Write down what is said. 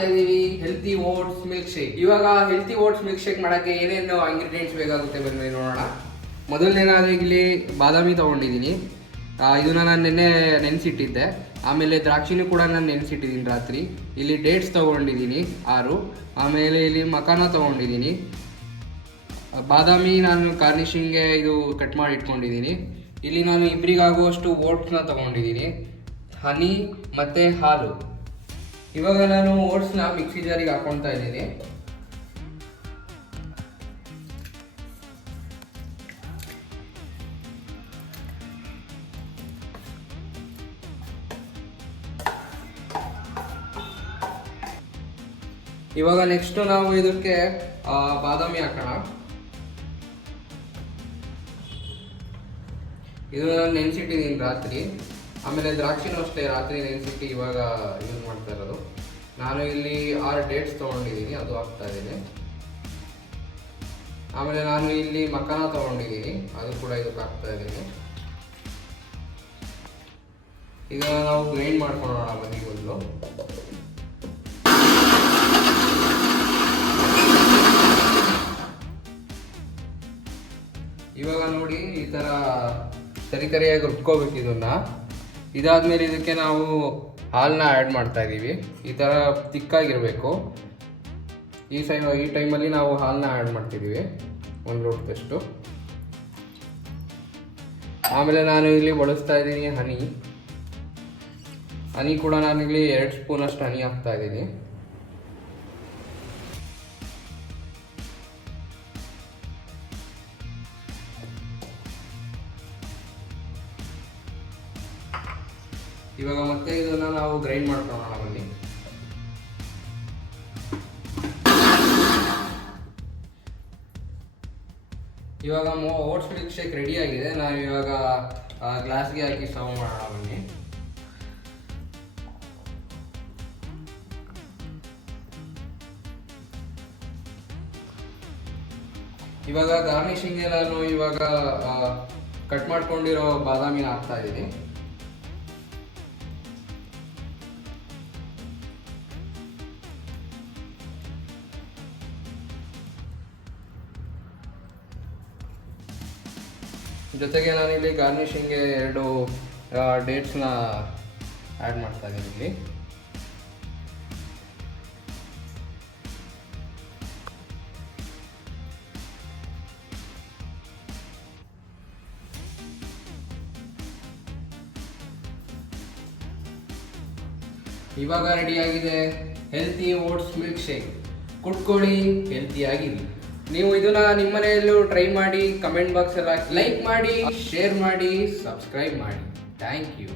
ಮಾಡ್ತಾ ಇದೀವಿ healthy oats milk shake. ಇವಾಗ ಹೆಲ್ತಿ ಓಟ್ಸ್ ಮಿಲ್ಕ್ ಶೇಕ್ ಮಾಡೋಕ್ಕೆ ಏನೇನು ಇಂಗ್ರೀಡಿಯೆಂಟ್ಸ್ ಬೇಕಾಗುತ್ತೆ ಬನ್ನಿ ನೋಡೋಣ. ಮೊದಲನೇನಾದ್ರೆ ಇಲ್ಲಿ ಬಾದಾಮಿ ತೊಗೊಂಡಿದ್ದೀನಿ, ಇದನ್ನ ನಾನು ನೆನ್ನೆ ನೆನೆಸಿಟ್ಟಿದ್ದೆ. ಆಮೇಲೆ ದ್ರಾಕ್ಷಿನೂ ಕೂಡ ನಾನು ನೆನೆಸಿಟ್ಟಿದ್ದೀನಿ ರಾತ್ರಿ. ಇಲ್ಲಿ ಡೇಟ್ಸ್ ತೊಗೊಂಡಿದ್ದೀನಿ 6. ಆಮೇಲೆ ಇಲ್ಲಿ ಮಕಾನ ತೊಗೊಂಡಿದ್ದೀನಿ. ಬಾದಾಮಿ ನಾನು ಗಾರ್ನಿಷಿಂಗ್ಗೆ ಇದು ಕಟ್ ಮಾಡಿ ಇಟ್ಕೊಂಡಿದ್ದೀನಿ. ಇಲ್ಲಿ ನಾನು ಇಬ್ಬರಿಗಾಗುವಷ್ಟು ಓಟ್ಸ್ನ ತೊಗೊಂಡಿದ್ದೀನಿ, ಹನಿ ಮತ್ತು ಹಾಲು. ಇವಾಗ ನಾನು ಓಟ್ಸ್ನ ಮಿಕ್ಸಿ ಜಾರಿಗೆ ಹಾಕ್ಕೊಳ್ತಾ ಇದ್ದೀನಿ. ಇವಾಗ ನೆಕ್ಸ್ಟು ನಾವು ಇದಕ್ಕೆ ಬಾದಾಮಿ ಹಾಕೋಣ. ಇದು ನಾನು ನೆನೆಸಿಟ್ಟಿದ್ದೀನಿ ರಾತ್ರಿ. ಆಮೇಲೆ ದ್ರಾಕ್ಷಿನೂ ಅಷ್ಟೇ ರಾತ್ರಿ ನೆನೆಸಿಟ್ಟು ಇವಾಗ ಯೂಸ್ ಮಾಡ್ತಾ ಇರೋದು. ನಾನು ಇಲ್ಲಿ 6 ಡೇಟ್ಸ್ ತೊಗೊಂಡಿದ್ದೀನಿ, ಅದು ಹಾಕ್ತಾ ಇದ್ದೀನಿ. ಆಮೇಲೆ ನಾನು ಇಲ್ಲಿ ಮಕಾನ ತೊಗೊಂಡಿದ್ದೀನಿ, ಅದು ಕೂಡ ಇದಕ್ಕೆ ಹಾಕ್ತಾ ಇದ್ದೀನಿ. ಈಗ ನಾವು ಗ್ರೈಂಡ್ ಮಾಡ್ಕೊಳ್ಳೋಣ ಬನ್ನಿ ಮೊದಲು. ಇವಾಗ ನೋಡಿ ಈ ಥರ ತರಿಯಾಗಿ ರುಬ್ಕೋಬೇಕು ಇದನ್ನ. ಇದಾದ್ಮೇಲೆ ಇದಕ್ಕೆ ನಾವು ಹಾಲನ್ನ ಆ್ಯಡ್ ಮಾಡ್ತಾ ಇದ್ದೀವಿ. ಈ ಥರ ತಿಕ್ಕಾಗಿರಬೇಕು. ಈ ಟೈಮಲ್ಲಿ ನಾವು ಹಾಲನ್ನ ಆ್ಯಡ್ ಮಾಡ್ತಿದ್ದೀವಿ 1 ಲೋಟದಷ್ಟು. ಆಮೇಲೆ ನಾನು ಇಲ್ಲಿ ಬಳಸ್ತಾ ಇದ್ದೀನಿ ಹನಿ ಕೂಡ ನಾನಿಲ್ಲಿ 2 ಸ್ಪೂನಷ್ಟು ಹನಿ ಹಾಕ್ತಾ ಇದ್ದೀನಿ. ಇವಾಗ ಮತ್ತೆ ಇದನ್ನ ನಾವು ಗ್ರೈಂಡ್ ಮಾಡ್ಕೊಳ್ಳೋಣ ಬನ್ನಿ. ಇವಾಗ ಓಟ್ಸ್ ಮಿಲ್ಕ್ ಶೇಕ್ ರೆಡಿ ಆಗಿದೆ. ನಾವು ಇವಾಗ ಗ್ಲಾಸ್ಗೆ ಹಾಕಿ ಸರ್ವ್ ಮಾಡೋಣ ಬನ್ನಿ. ಇವಾಗ ಗಾರ್ನಿಷಿಂಗ್ಗೆ ನಾನು ಇವಾಗ ಕಟ್ ಮಾಡ್ಕೊಂಡಿರೋ ಬಾದಾಮಿನ ಹಾಕ್ತಾ ಇದ್ದೀನಿ. ಜೊತೆಗೆ ನಾನಿಲ್ಲಿ ಗಾರ್ನಿಷಿಂಗ್ಗೆ 2 ಡೇಟ್ಸ್ನ ಆ್ಯಡ್ ಮಾಡ್ತಾ ಇದ್ದೀನಿ ಇಲ್ಲಿ. ಇವಾಗ ರೆಡಿಯಾಗಿದೆ ಹೆಲ್ತಿ ಓಟ್ಸ್ ಮಿಲ್ಕ್ ಶೇಕ್. ಕುಟ್ಕೊಳ್ಳಿ, ಹೆಲ್ತಿಯಾಗಿರಿ. ನೀವು ಇದನ್ನ ನಿಮ್ಮ ಮನೆಯಲ್ಲೂ ಟ್ರೈ ಮಾಡಿ, ಕಮೆಂಟ್ ಬಾಕ್ಸಲ್ಲಿ ಲೈಕ್ ಮಾಡಿ, ಶೇರ್ ಮಾಡಿ, ಸಬ್ಸ್ಕ್ರೈಬ್ ಮಾಡಿ. Thank you.